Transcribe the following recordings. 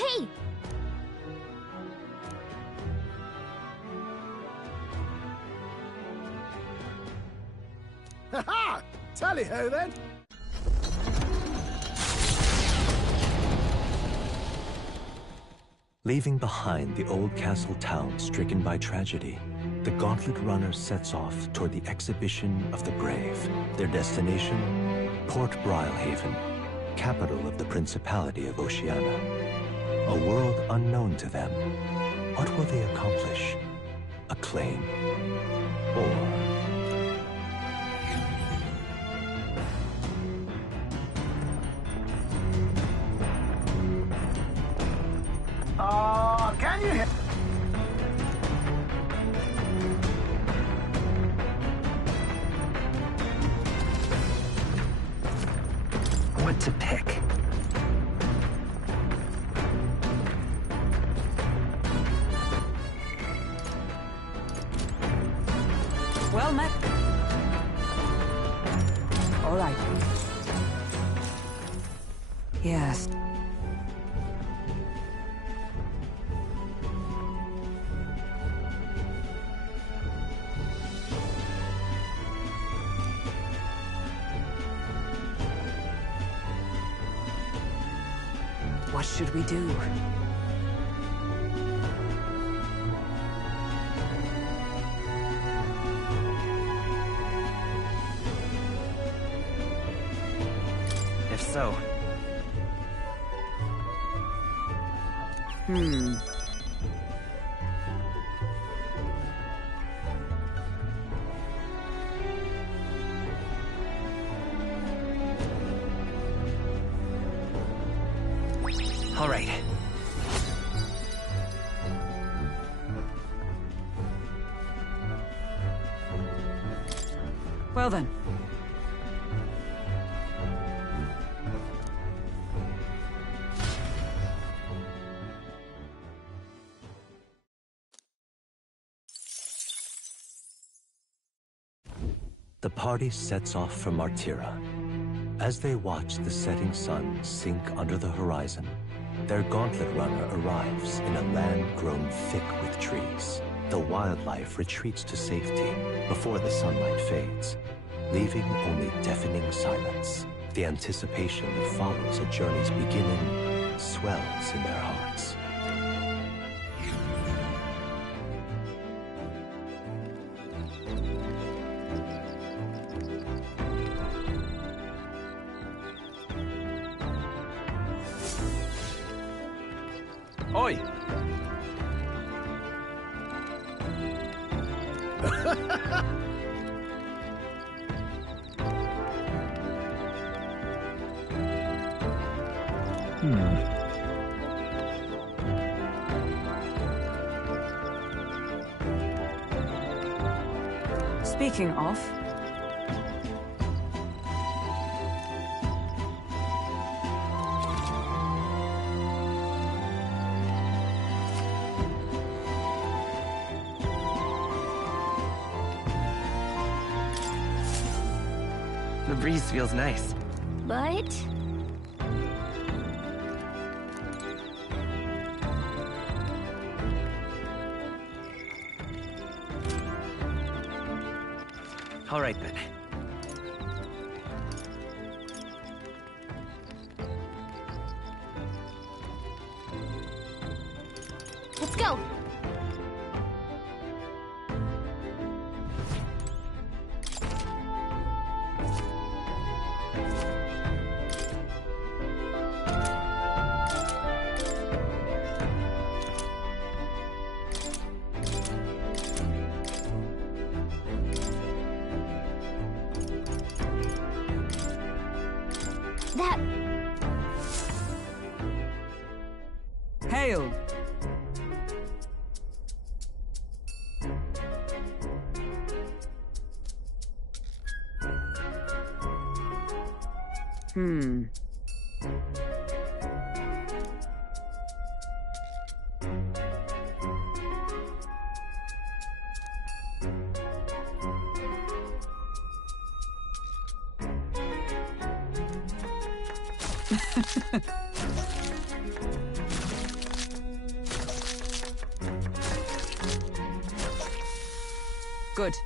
hey! Ha-ha! Tally-ho, then! Leaving behind the old castle town stricken by tragedy, the Gauntlet Runner sets off toward the exhibition of the brave. Their destination, Port Brilehaven, capital of the Principality of Oceania. A world unknown to them. What will they accomplish? Acclaim? Or... Can you hear? What to pick? Well met. All right. Yes. What should we do? If so... All right. Well then. The party sets off for Martira. As they watch the setting sun sink under the horizon, their Gauntlet Runner arrives in a land grown thick with trees. The wildlife retreats to safety before the sunlight fades, leaving only deafening silence. The anticipation that follows a journey's beginning swells in their hearts. Oi! Speaking of... The breeze feels nice. But... All right, then. let's go! That... Hail! Good.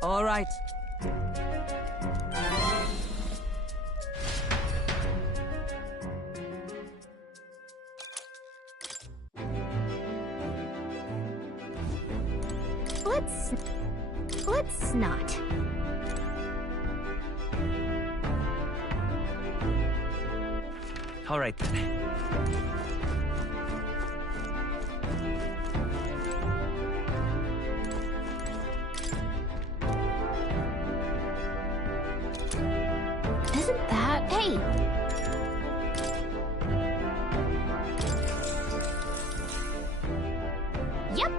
All right. Let's not. All right then. Isn't that... Hey! Yep!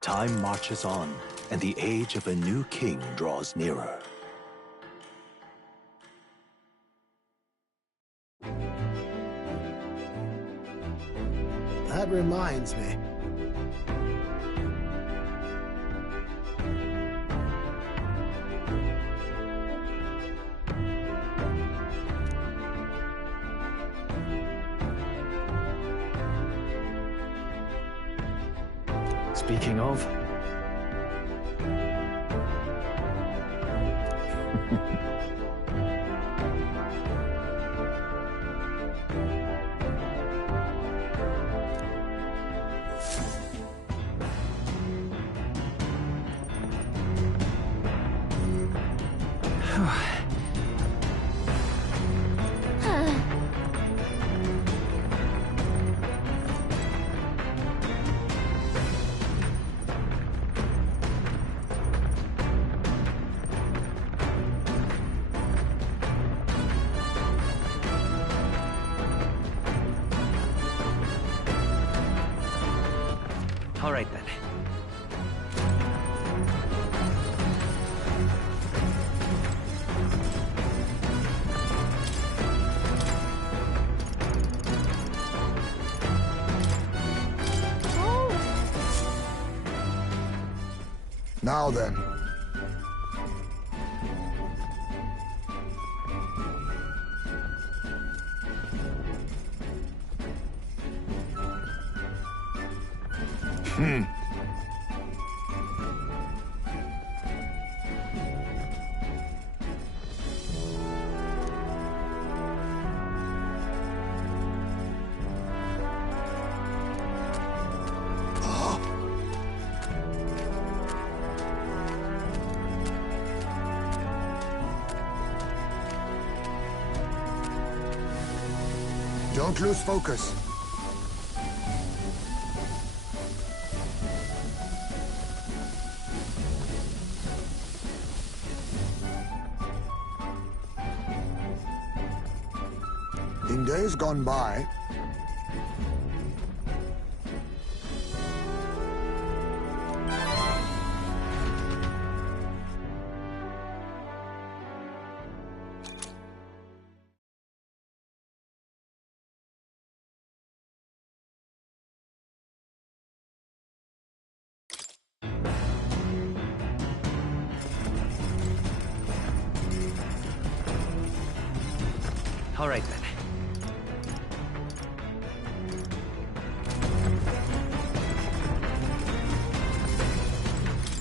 Time marches on, and the age of a new king draws nearer. That reminds me. Speaking of... All right then. Now then. Don't lose focus. In days gone by, All right then.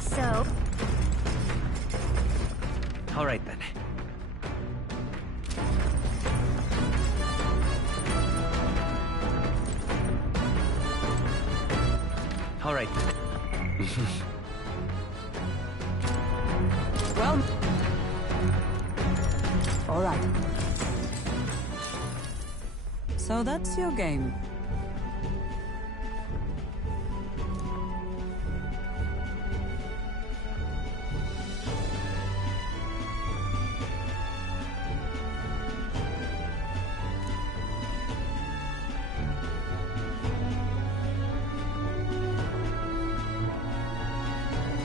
So... All right then. All right then. Well... All right. So that's your game.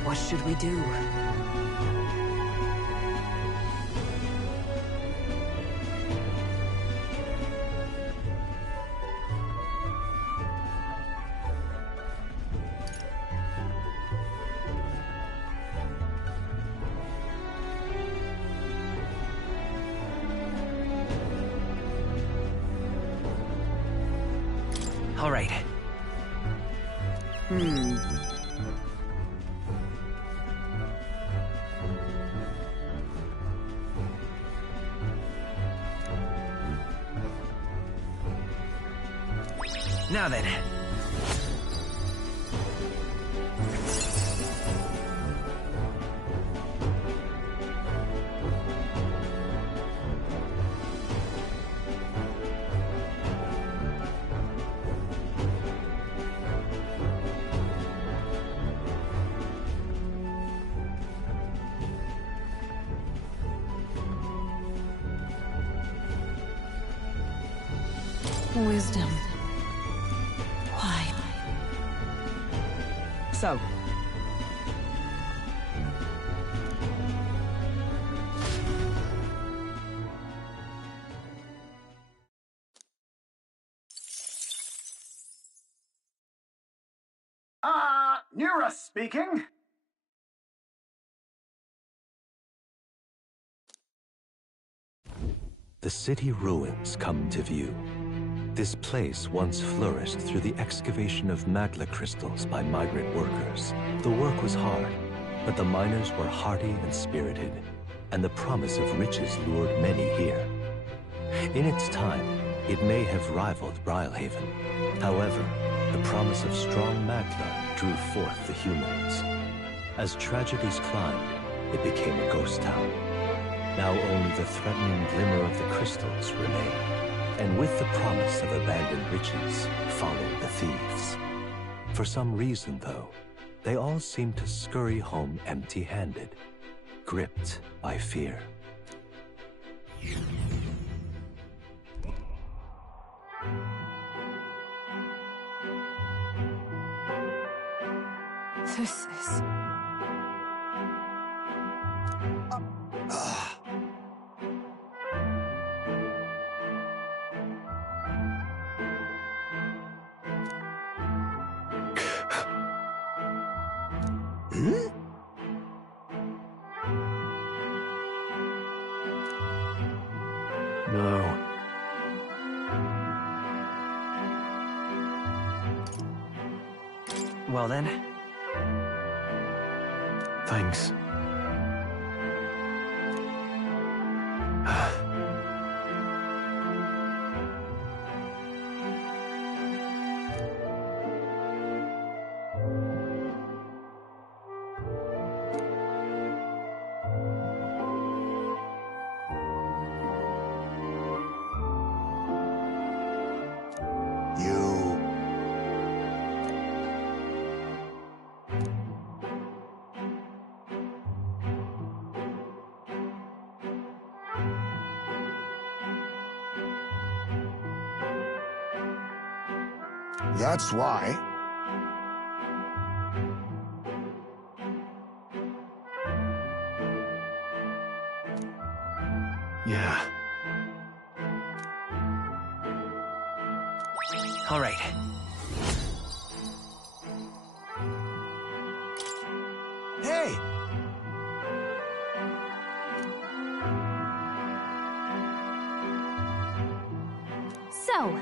What should we do? right. Now then. Wisdom. Why? So. Nura speaking. The city ruins come to view. This place once flourished through the excavation of magla crystals by migrant workers. The work was hard, but the miners were hardy and spirited, and the promise of riches lured many here. In its time, it may have rivaled Brilhaven. However, the promise of strong magla drew forth the humans. As tragedies climbed, it became a ghost town. Now only the threatening glimmer of the crystals remained. And with the promise of abandoned riches followed the thieves. For some reason, though, they all seemed to scurry home empty-handed, gripped by fear. This is... No. Well then. Thanks. That's why. Yeah. All right. Hey! So,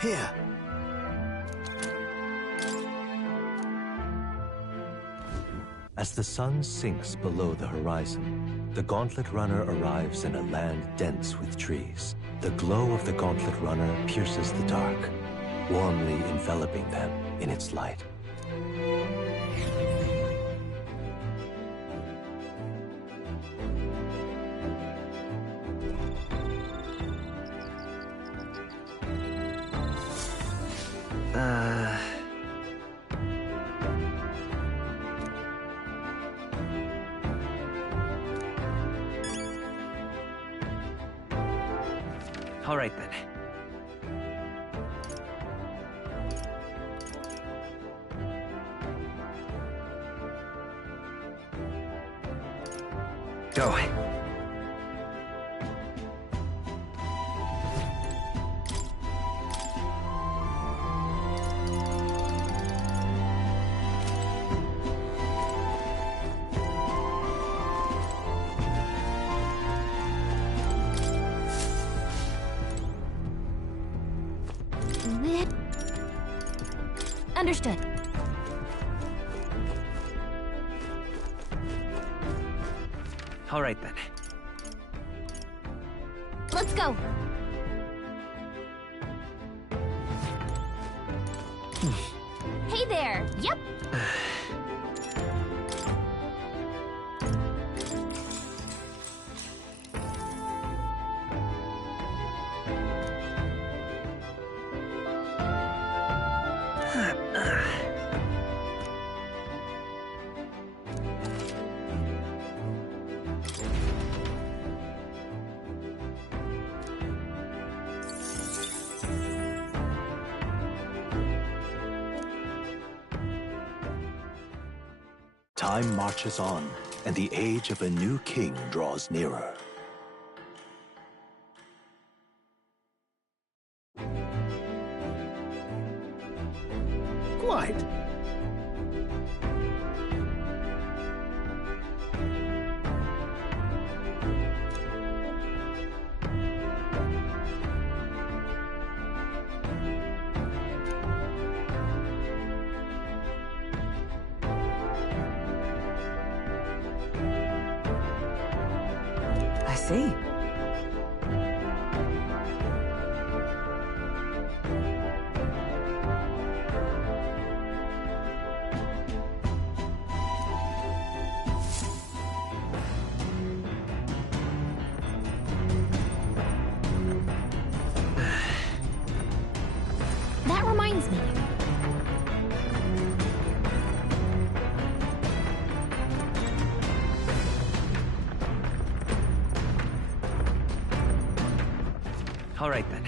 Here. As the sun sinks below the horizon, the Gauntlet Runner arrives in a land dense with trees. The glow of the Gauntlet Runner pierces the dark, warmly enveloping them in its light. All right then. Go. Understood. All right then. Let's go. Hey there. Yep. Time marches on, and the age of a new king draws nearer. Quite. I see. That reminds me. All right then.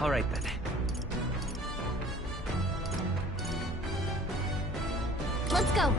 All right then. Let's go.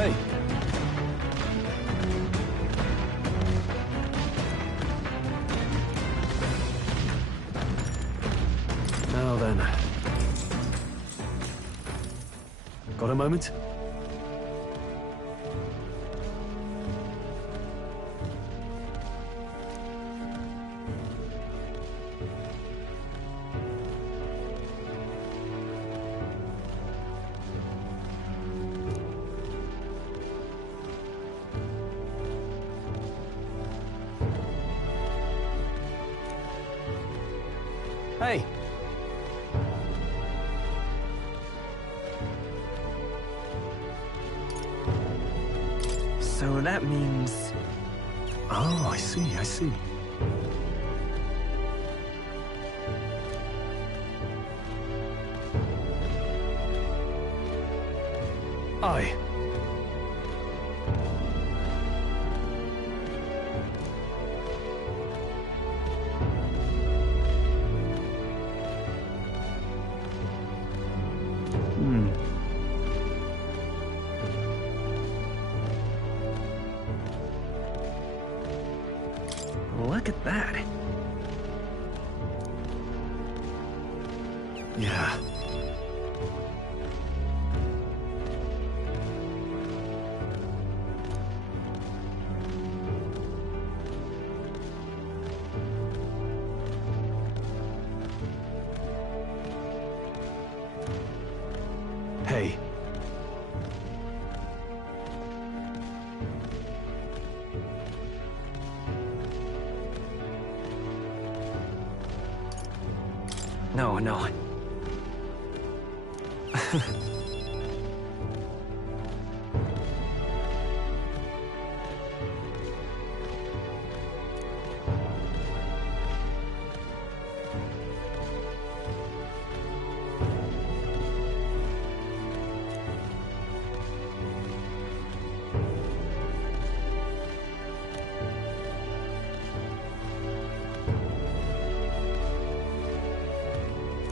Hey! Now then. Got a moment? Hey! So that means... Oh, I see, I see. Aye. Look at that. Yeah. Hey. No, no.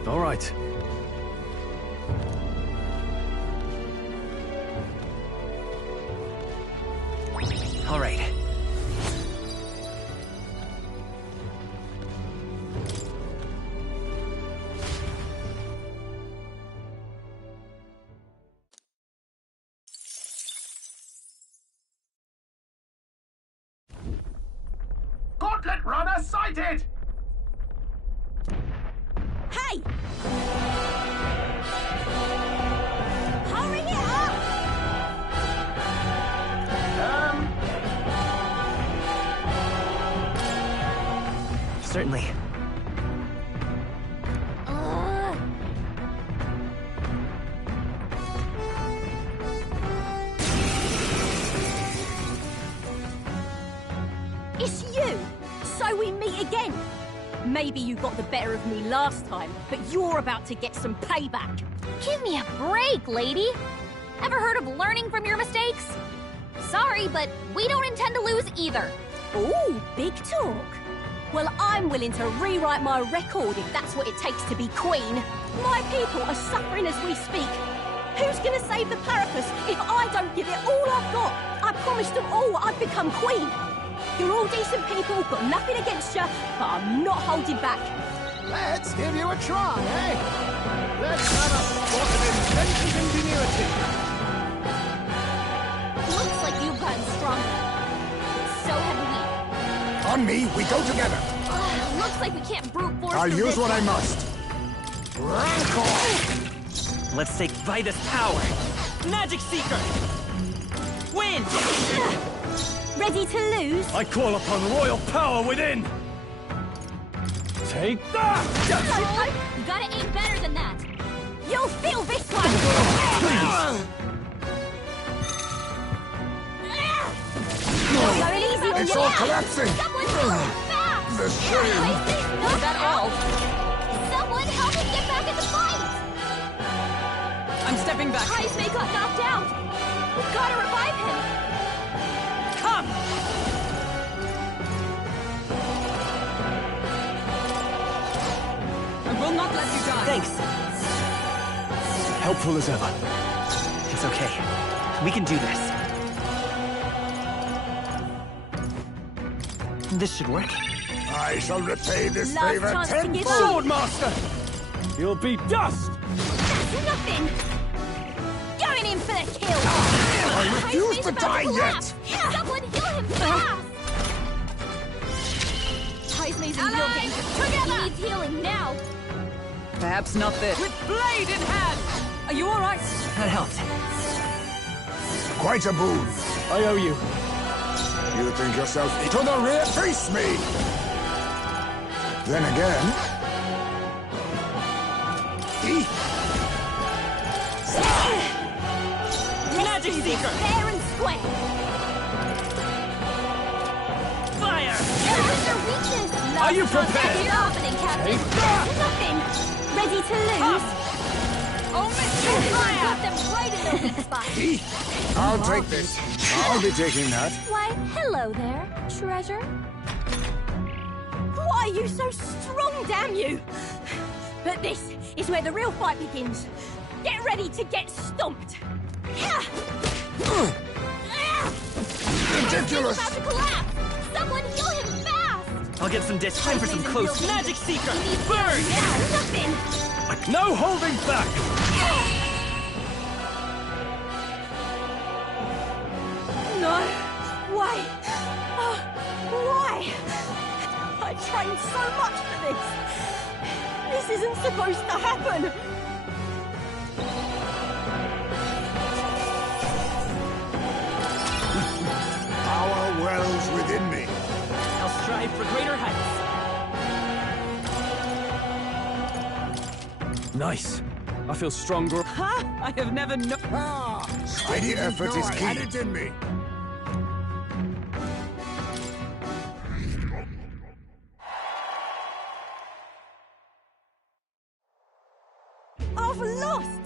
All right. All right. Gauntlet runner sighted! Hey! Hurry it up! Certainly. It's you! So we meet again! Maybe you got the better of me last time, but you're about to get some payback. Give me a break, lady. Ever heard of learning from your mistakes? Sorry, but we don't intend to lose either. Ooh, big talk. Well, I'm willing to rewrite my record if that's what it takes to be queen. My people are suffering as we speak. Who's gonna save the Paracus if I don't give it all I've got? I promised them all I'd become queen. You're all decent people, got nothing against you, but I'm not holding back. Let's give you a try, eh? Let's have a spot of inventive ingenuity. Looks like you've gotten stronger. So have we. On me, we go together. Looks like we can't brute force I'll through use this what I one. must. Rancor! Let's take Vitus power. Magic Seeker! Win! Ready to lose? I call upon royal power within! Take that! You gotta aim better than that. You'll feel this one! Going easy on It's you all now. collapsing! Someone help me fast! The shame! Is that all? Someone help me get back in the fight! I'm stepping back. Heismay got knocked out. We've gotta revive him. Come! I will not let you die. Thanks. Helpful as ever. It's okay. We can do this. This should work. I shall repay this Last favor chance to give tenfold! Swordmaster! You'll be dust! That's nothing! Going in for the kill! I refuse Heismay's to about die collapse. yet! Someone heal him fast! Heismay's in real danger. He needs healing now. Perhaps not this. With blade in hand! Are you alright? That helped. Quite a boon. I owe you. You think yourself to the rear, face me! Then again... Magic Seeker! Fair and square! Fire! Where's your weakness? Are you prepared? You're opening, Captain. Take that! Nothing! Ready to lose? Oh, Mr. Got them right in their weak spot. I'll take this. I'll be taking that. Why, hello there, treasure. Why are you so strong, damn you? But this is where the real fight begins. Get ready to get stomped. Ridiculous! He's about to collapse. Someone heal him fast. I'll get some dish. Time for some Heismay's in close real Magic danger. Seeker! He needs Burn! healing now. Nothing. No holding back! No. Why? Why? I trained so much for this. This isn't supposed to happen. Power wells within me. I'll strive for greater heights. Nice. I feel stronger. Huh? I have never known. Any effort is key. And it's in me. I've lost!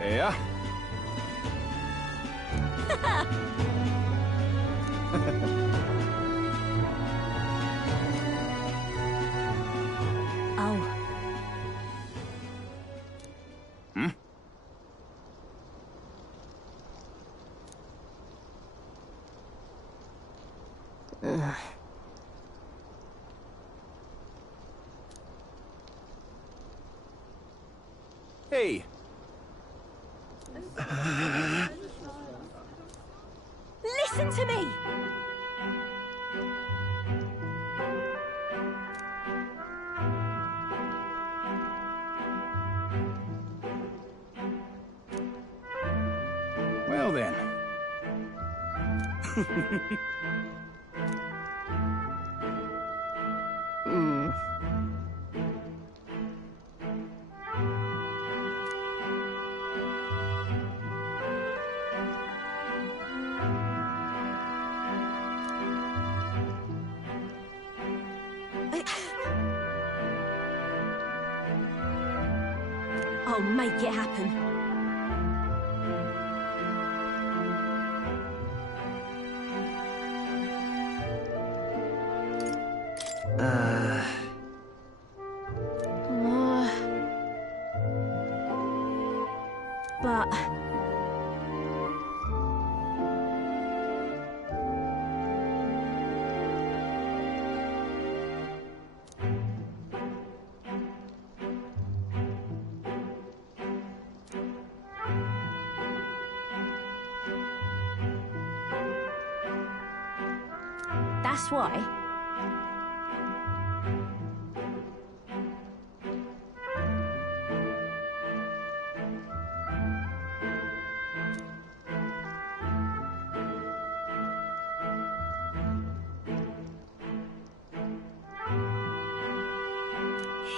Yeah. Oh. Hey. Listen to me! Well then. I'll make it happen. But... That's why.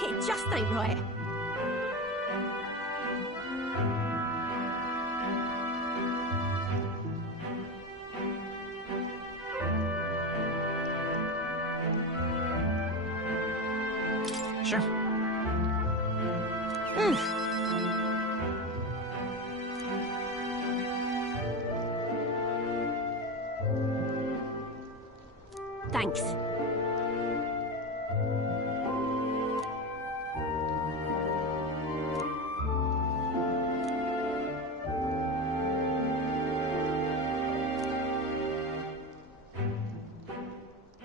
It just ain't right. Sure. Thanks.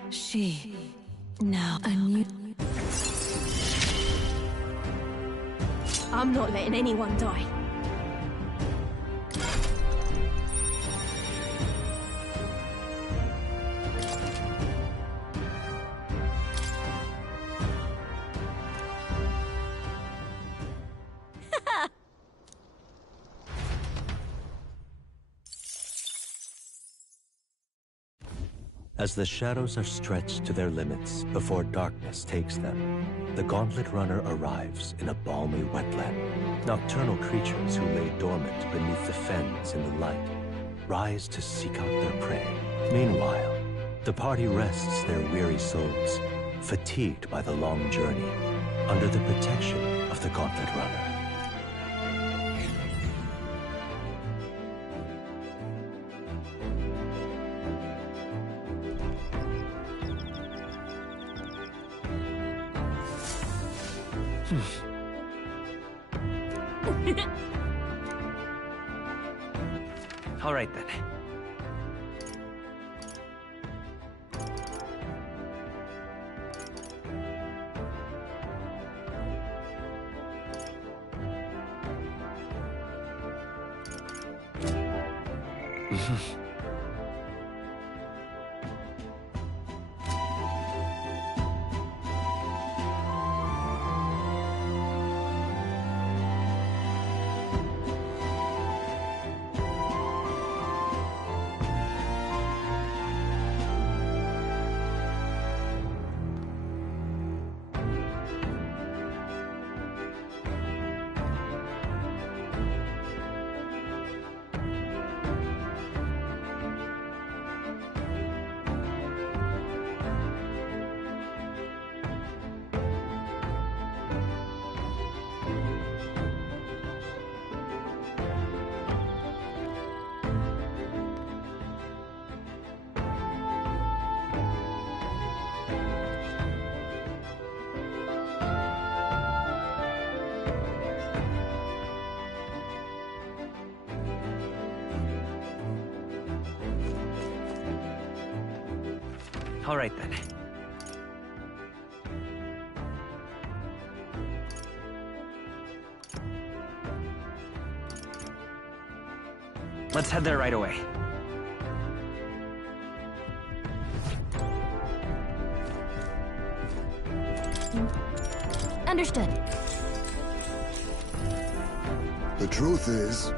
She now a new. I'm not letting anyone die. As the shadows are stretched to their limits before darkness takes them, the Gauntlet Runner arrives in a balmy wetland. Nocturnal creatures who lay dormant beneath the fens in the light rise to seek out their prey. Meanwhile, the party rests their weary souls, fatigued by the long journey, under the protection of the Gauntlet Runner. All right then. All right then. Let's head there right away. Understood. The truth is,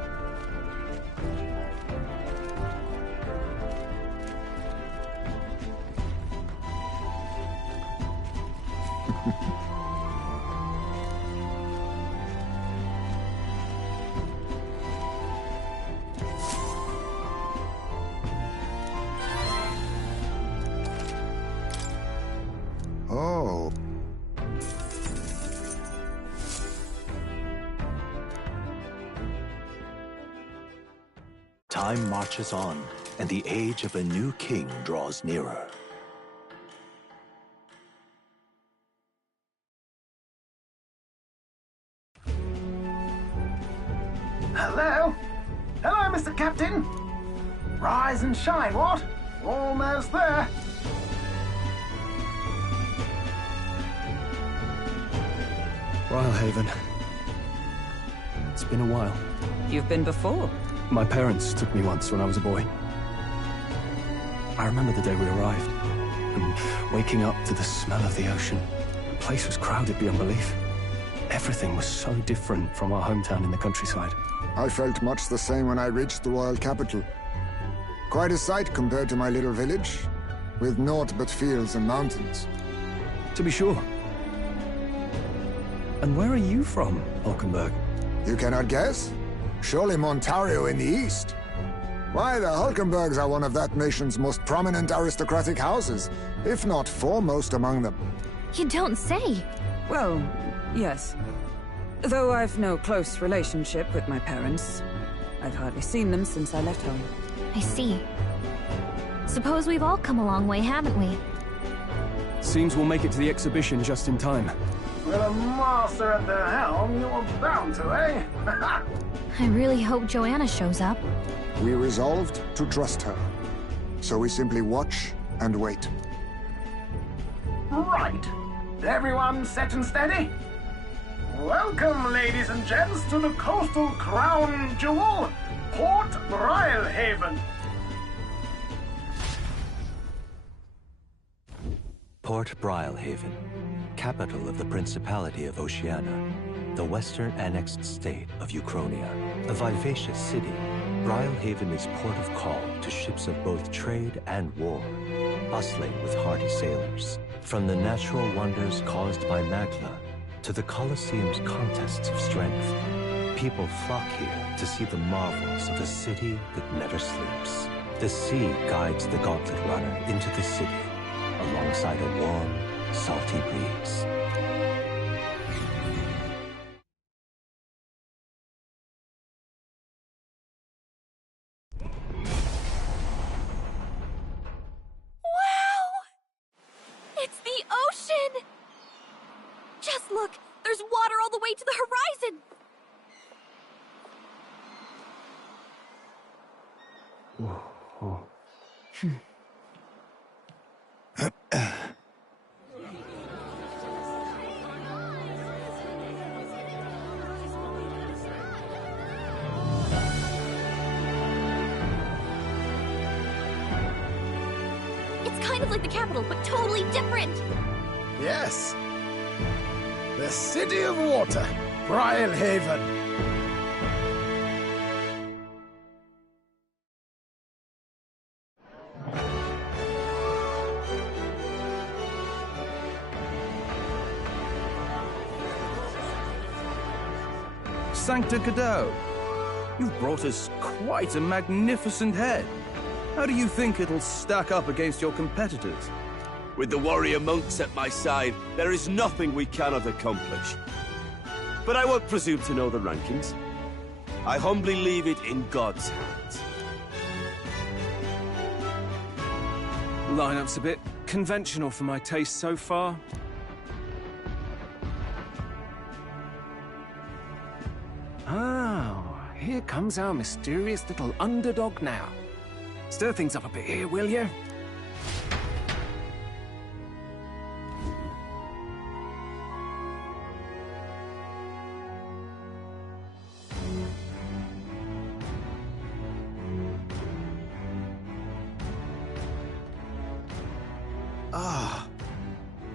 oh. Time marches on, and the age of a new king draws nearer. Hello? Hello, Mr. Captain. Rise and shine, what? Almost there. Haven. It's been a while. You've been before. My parents took me once when I was a boy. I remember the day we arrived, and waking up to the smell of the ocean. The place was crowded beyond belief. Everything was so different from our hometown in the countryside. I felt much the same when I reached the royal capital. Quite a sight compared to my little village, with naught but fields and mountains. To be sure. And where are you from, Hulkenberg? You cannot guess? Surely Montario in the east. Why, the Hulkenbergs are one of that nation's most prominent aristocratic houses, if not foremost among them. You don't say. Well, yes. Though I've no close relationship with my parents. I've hardly seen them since I left home. I see. Suppose we've all come a long way, haven't we? Seems we'll make it to the exhibition just in time. With a master at the helm, you were bound to, eh? I really hope Joanna shows up. We resolved to trust her. So we simply watch and wait. Right. Everyone set and steady? Welcome, ladies and gents, to the coastal crown jewel, Port Brilehaven. Port Brilehaven, capital of the Principality of Oceania, the western annexed state of Uchronia. A vivacious city, Brilehaven is port of call to ships of both trade and war, bustling with hardy sailors. From the natural wonders caused by Magla to the Colosseum's contests of strength, people flock here to see the marvels of a city that never sleeps. The sea guides the gauntlet runner into the city, alongside a warm, salty breeze. It's the ocean! Just look! There's water all the way to the horizon! It's kind of like the capital, but totally different! Yes. The City of Water, Brilehaven. Sancta Cadeau, you've brought us quite a magnificent head. How do you think it'll stack up against your competitors? With the warrior monks at my side, there is nothing we cannot accomplish. But I won't presume to know the rankings. I humbly leave it in God's hands. Lineup's a bit conventional for my taste so far. Oh, here comes our mysterious little underdog now. Stir things up a bit here, will you?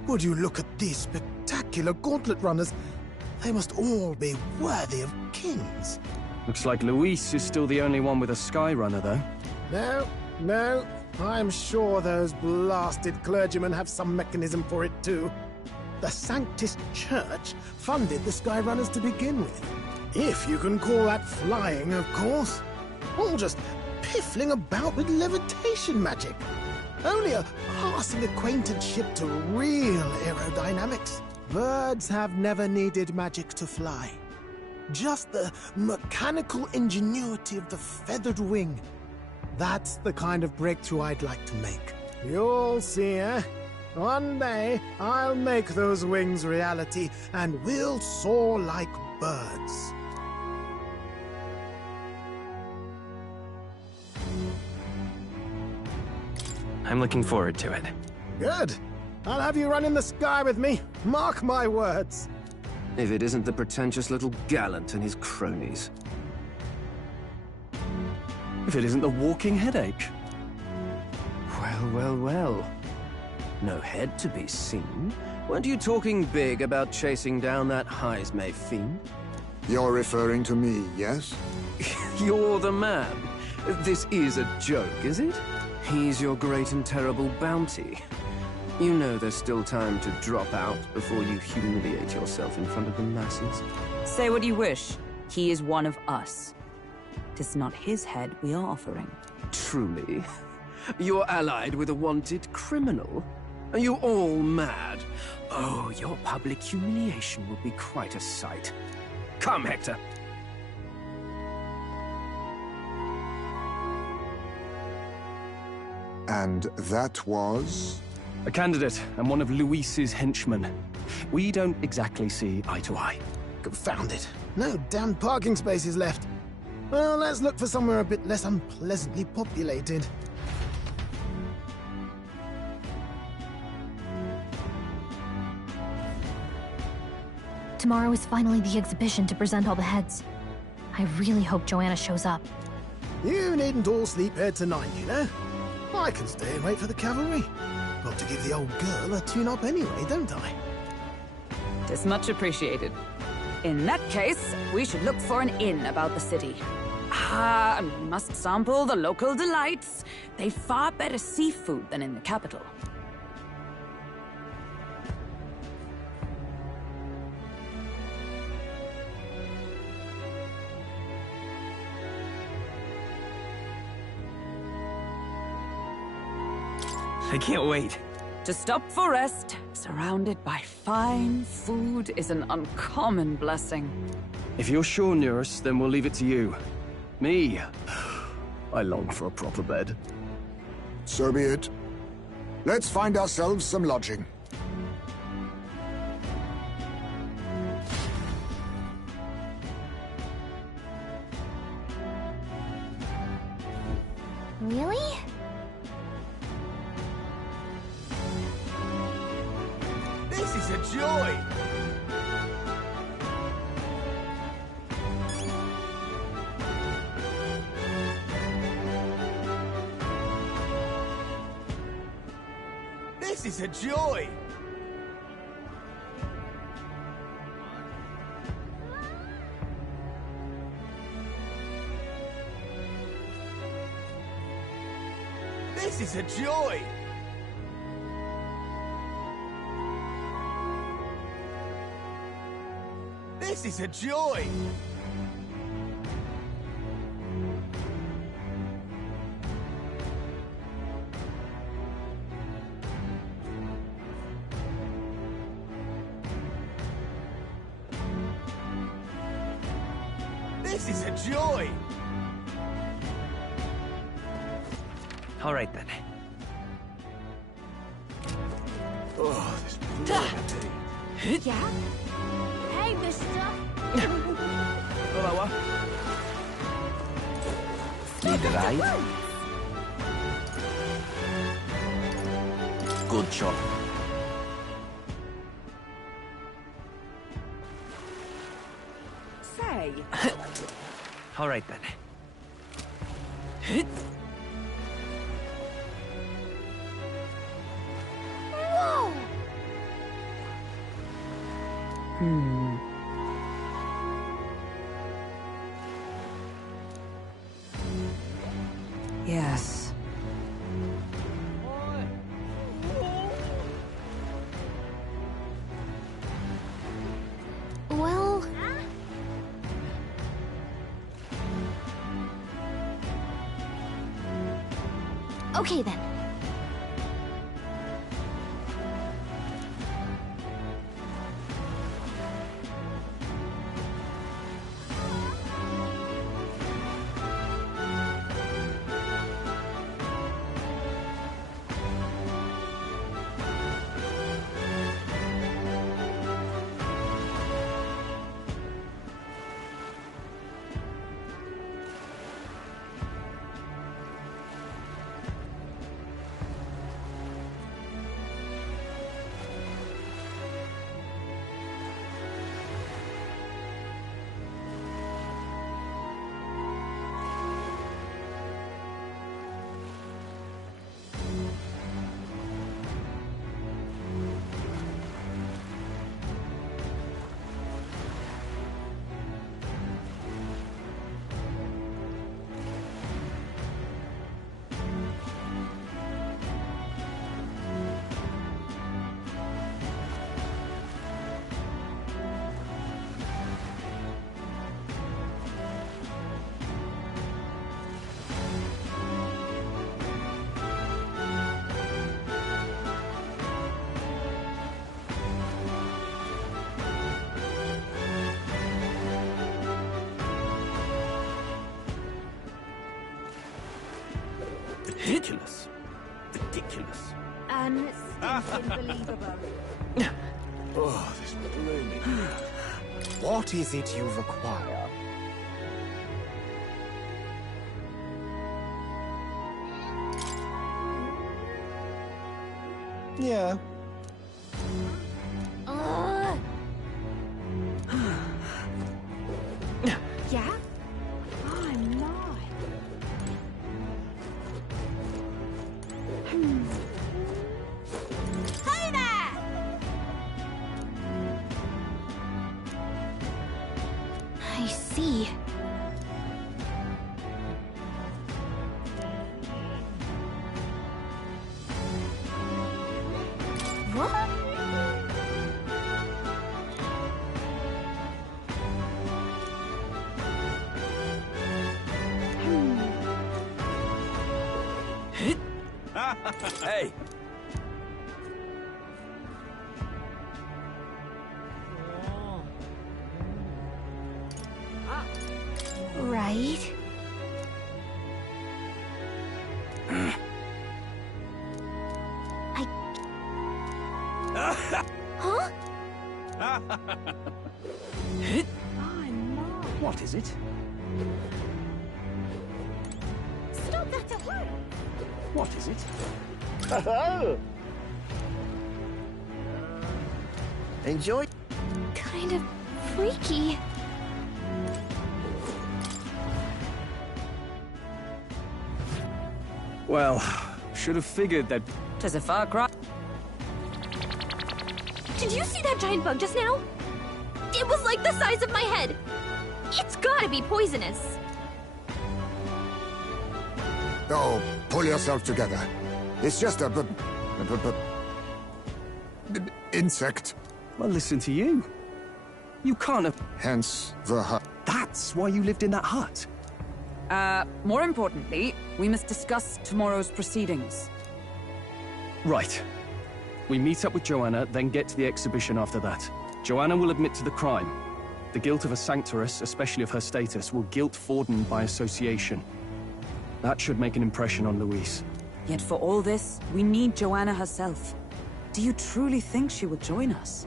Would you look at these spectacular gauntlet runners? They must all be worthy of kings. Looks like Luis is still the only one with a sky runner, though. No. I'm sure those blasted clergymen have some mechanism for it too. The Sanctus Church funded the Skyrunners to begin with. If you can call that flying, of course. All just piffling about with levitation magic. Only a passing acquaintanceship to real aerodynamics. Birds have never needed magic to fly. Just the mechanical ingenuity of the feathered wing. That's the kind of breakthrough I'd like to make. You'll see, eh? One day, I'll make those wings reality, and we'll soar like birds. I'm looking forward to it. Good. I'll have you run in the sky with me. Mark my words. If it isn't the pretentious little gallant and his cronies. If it isn't the walking headache. Well. No head to be seen. Weren't you talking big about chasing down that Heismay fiend? You're referring to me, yes? You're the man. This is a joke, is it? He's your great and terrible bounty. You know there's still time to drop out before you humiliate yourself in front of the masses. Say what you wish. He is one of us. Tis not his head we are offering. Truly? You're allied with a wanted criminal? Are you all mad? Oh, your public humiliation will be quite a sight. Come, Hector. And that was? A candidate and one of Luis's henchmen. We don't exactly see eye to eye. Confound it. No damn parking spaces left. Well, let's look for somewhere a bit less unpleasantly populated. Tomorrow is finally the exhibition to present all the heads. I really hope Joanna shows up. You needn't all sleep here tonight, you know? I can stay and wait for the cavalry. Got to give the old girl a tune-up anyway, don't I? Tis much appreciated. In that case, we should look for an inn about the city. And we must sample the local delights. They've far better seafood than in the capital. I can't wait. To stop for rest, surrounded by fine food, is an uncommon blessing. If you're sure, Nurse, then we'll leave it to you. Me, I long for a proper bed. So be it. Let's find ourselves some lodging. Really? This is a joy! This is a joy! This is a joy! This is a joy! This is a joy! All right, then. Oh, this bloody Yeah? Hey, mister. Hello. Need a ride? Good shot. Say. All right, then. Whoa! Yes. Well... Okay then. Ridiculous. Ridiculous. Unbelievable. Oh, this blooming... What is it you require? Yeah. Yeah? I'm not. Hey there! I see. What? Hey! Right. Huh? What is it? Stop that at once! What is it? Enjoy. Kind of freaky. Well, should have figured that... 'Tis a far cry. Did you see that giant bug just now? It was like the size of my head. It's gotta be poisonous. Oh, pull yourself together. It's just a insect. Well, listen to you. You can't have... Hence the hut. That's why you lived in that hut. More importantly, we must discuss tomorrow's proceedings. Right. We meet up with Joanna, then get to the exhibition after that. Joanna will admit to the crime. The guilt of a sanctoress, especially of her status, will guilt Forden by association. That should make an impression on Louise. Yet for all this, we need Joanna herself. Do you truly think she would join us?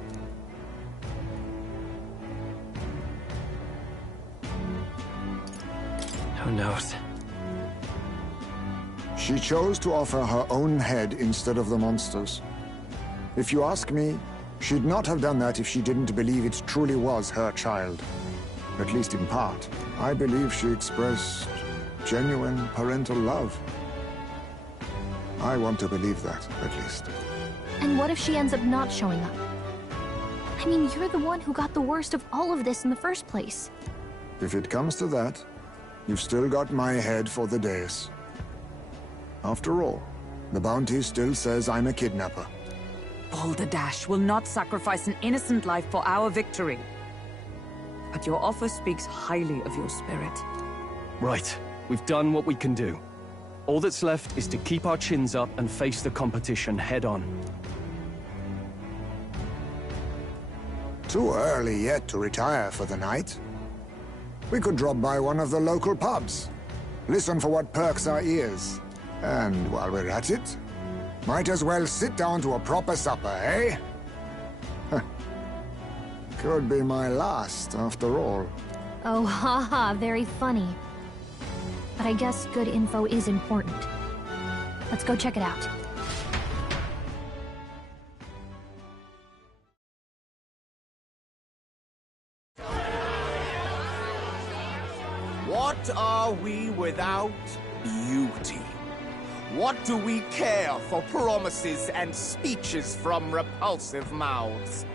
Who knows? She chose to offer her own head instead of the monster's. If you ask me, she'd not have done that if she didn't believe it truly was her child. At least in part. I believe she expressed genuine parental love. I want to believe that, at least. And what if she ends up not showing up? I mean, you're the one who got the worst of all of this in the first place. If it comes to that, you've still got my head for the dais. After all, the bounty still says I'm a kidnapper. Balderdash will not sacrifice an innocent life for our victory. But your offer speaks highly of your spirit. Right. We've done what we can do. All that's left is to keep our chins up and face the competition head on. Too early yet to retire for the night. We could drop by one of the local pubs. Listen for what perks our ears. And while we're at it, might as well sit down to a proper supper, eh? Could be my last, after all. Oh, haha, very funny. But I guess good info is important. Let's go check it out. What are we without beauty? What do we care for promises and speeches from repulsive mouths?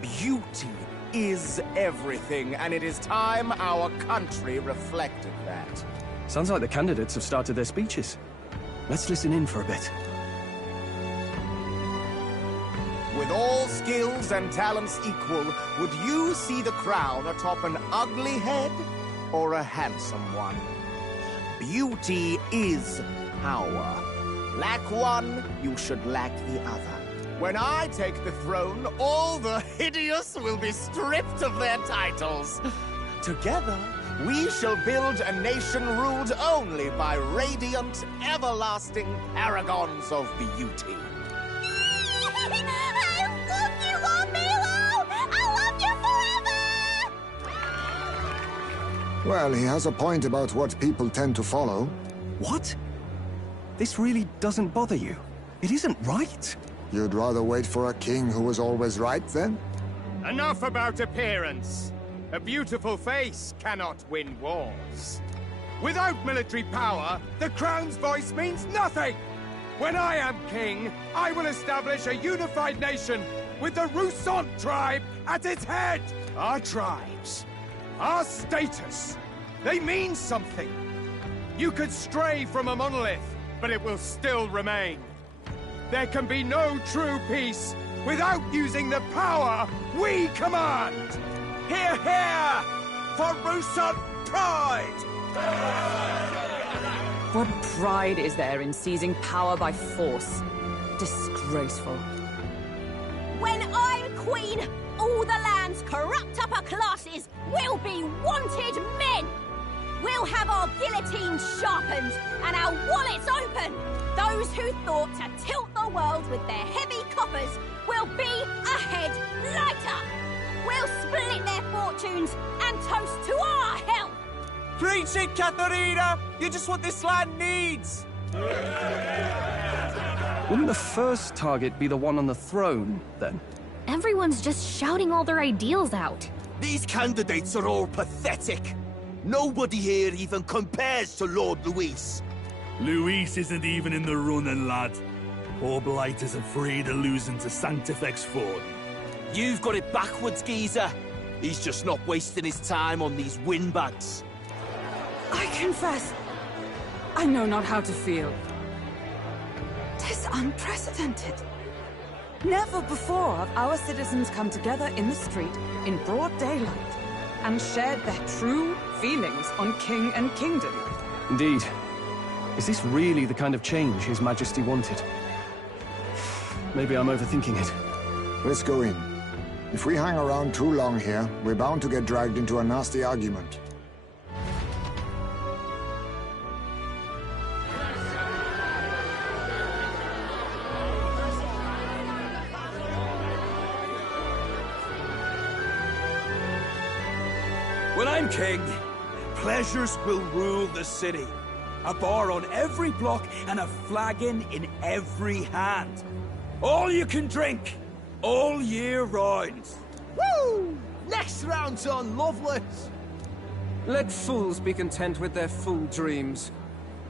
Beauty is everything, and it is time our country reflected that. Sounds like the candidates have started their speeches. Let's listen in for a bit. With all skills and talents equal, would you see the crown atop an ugly head or a handsome one? Beauty is power. Lack one, you should lack the other. When I take the throne, all the hideous will be stripped of their titles. Together, we shall build a nation ruled only by radiant, everlasting paragons of beauty. I love you, Milo! I love you forever! Well, he has a point about what people tend to follow. What? This really doesn't bother you? It isn't right. You'd rather wait for a king who was always right, then? Enough about appearance. A beautiful face cannot win wars. Without military power, the crown's voice means nothing! When I am king, I will establish a unified nation with the Rousant tribe at its head! Our tribes, our status, they mean something. You could stray from a monolith, but it will still remain. There can be no true peace without using the power we command! Hear, hear! For Rousant pride! What pride is there in seizing power by force? Disgraceful. When I'm queen, all the land's corrupt upper classes will be wanted men! We'll have our guillotines sharpened and our wallets open! Those who thought to tilt the world with their heavy coppers will be a head lighter! We'll split their fortunes and toast to our health! Preach it, Katharina! You're just what this land needs! Wouldn't the first target be the one on the throne, then? Everyone's just shouting all their ideals out. These candidates are all pathetic. Nobody here even compares to Lord Luis. Luis isn't even in the running, lad. Poor Blight is afraid of losing to Sanctifex Ford. You've got it backwards, geezer. He's just not wasting his time on these windbags. I confess, I know not how to feel. 'Tis unprecedented. Never before have our citizens come together in the street in broad daylight and shared their true feelings on king and kingdom. Indeed. Is this really the kind of change His Majesty wanted? Maybe I'm overthinking it. Let's go in. If we hang around too long here, we're bound to get dragged into a nasty argument. When I'm king, pleasures will rule the city. A bar on every block and a flagon in every hand. All you can drink, all year round. Woo! Next round's on, Loveless! Let fools be content with their fool dreams.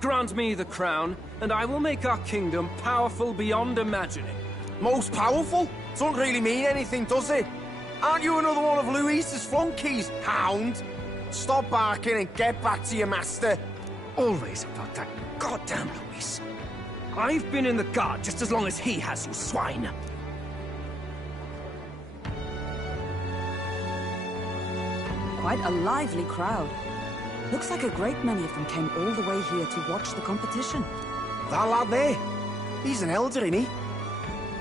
Grant me the crown, and I will make our kingdom powerful beyond imagining. Most powerful? Doesn't really mean anything, does it? Aren't you another one of Luis's flunkies, hound? Stop barking and get back to your master. Always about that goddamn Luis. I've been in the guard just as long as he has, you swine. Quite a lively crowd. Looks like a great many of them came all the way here to watch the competition. That lad there, he's an elder, isn't he?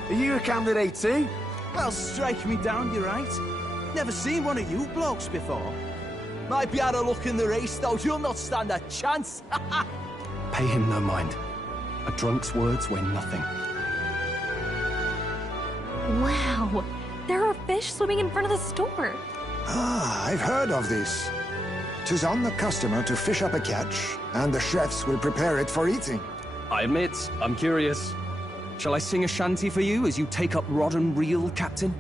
Are you a candidate too? Well, strike me down, you're right. Never seen one of you blokes before. Might be out of luck in the race, though. You'll not stand a chance. Pay him no mind. A drunk's words weigh nothing. Wow, there are fish swimming in front of the store. Ah, I've heard of this. 'Tis on the customer to fish up a catch, and the chefs will prepare it for eating. I admit, I'm curious. Shall I sing a shanty for you as you take up rod and reel, Captain?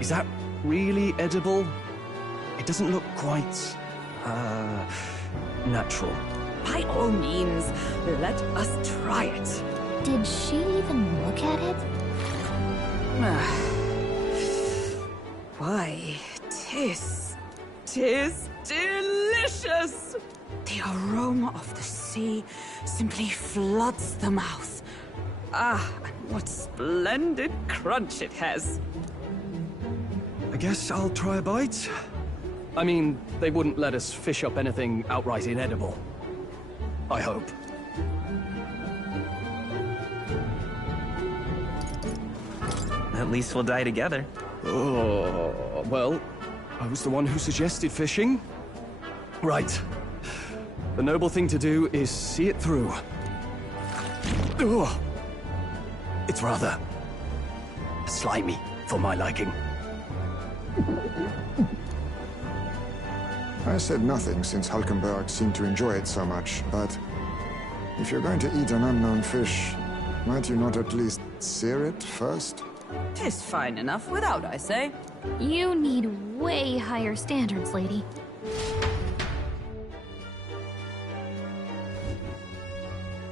Is that really edible? It doesn't look quite, natural. By all means, let us try it. Did she even look at it? Why, tis delicious! The aroma of the sea simply floods the mouth. Ah, and what splendid crunch it has. I guess I'll try a bite. I mean, they wouldn't let us fish up anything outright inedible. I hope. At least we'll die together. Oh, well, I was the one who suggested fishing. Right. The noble thing to do is see it through. Ugh. It's rather slimy for my liking. I said nothing since Hulkenberg seemed to enjoy it so much, but if you're going to eat an unknown fish, might you not at least sear it first? 'Tis fine enough without, I say. You need way higher standards, lady.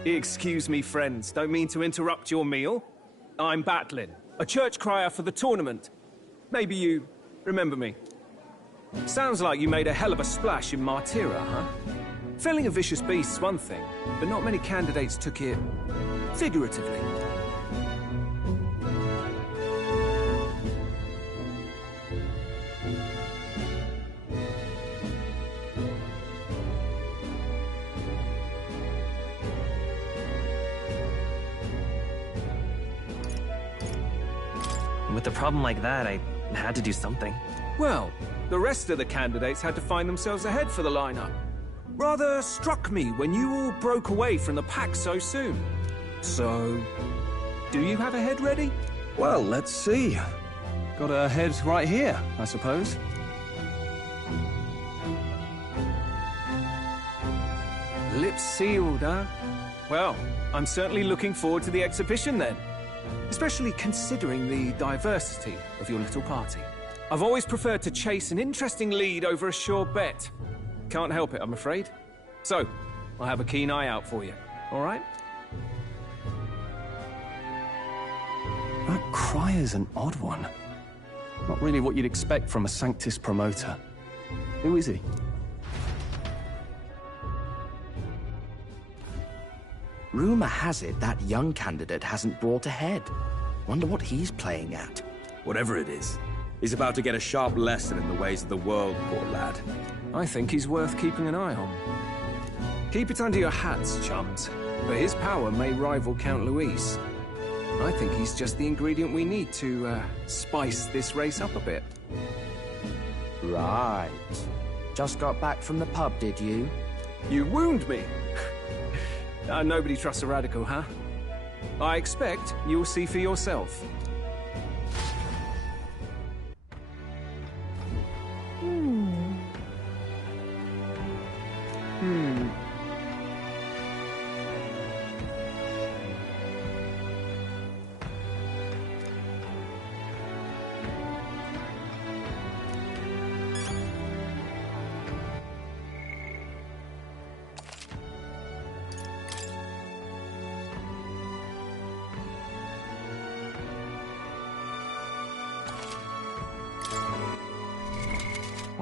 Excuse me, friends. Don't mean to interrupt your meal. I'm Batlin, a church crier for the tournament. Maybe you remember me. Sounds like you made a hell of a splash in Martira, huh? Felling a vicious beast's one thing, but not many candidates took it figuratively. With a problem like that, I had to do something. Well, the rest of the candidates had to find themselves ahead for the lineup. Rather struck me when you all broke away from the pack so soon. So, do you have a head ready? Well, let's see. Got a head right here, I suppose. Lips sealed, huh? Well, I'm certainly looking forward to the exhibition then. Especially considering the diversity of your little party. I've always preferred to chase an interesting lead over a sure bet. Can't help it, I'm afraid. So, I'll have a keen eye out for you, all right? That crier's an odd one. Not really what you'd expect from a Sanctus promoter. Who is he? Rumor has it that young candidate hasn't brought a head. Wonder what he's playing at. Whatever it is, he's about to get a sharp lesson in the ways of the world, poor lad. I think he's worth keeping an eye on. Keep it under your hats, chums. But his power may rival Count Luis. I think he's just the ingredient we need to, spice this race up a bit. Right. Just got back from the pub, did you? You wound me! Nobody trusts a radical, huh? I expect you'll see for yourself.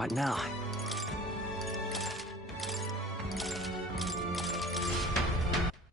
right now.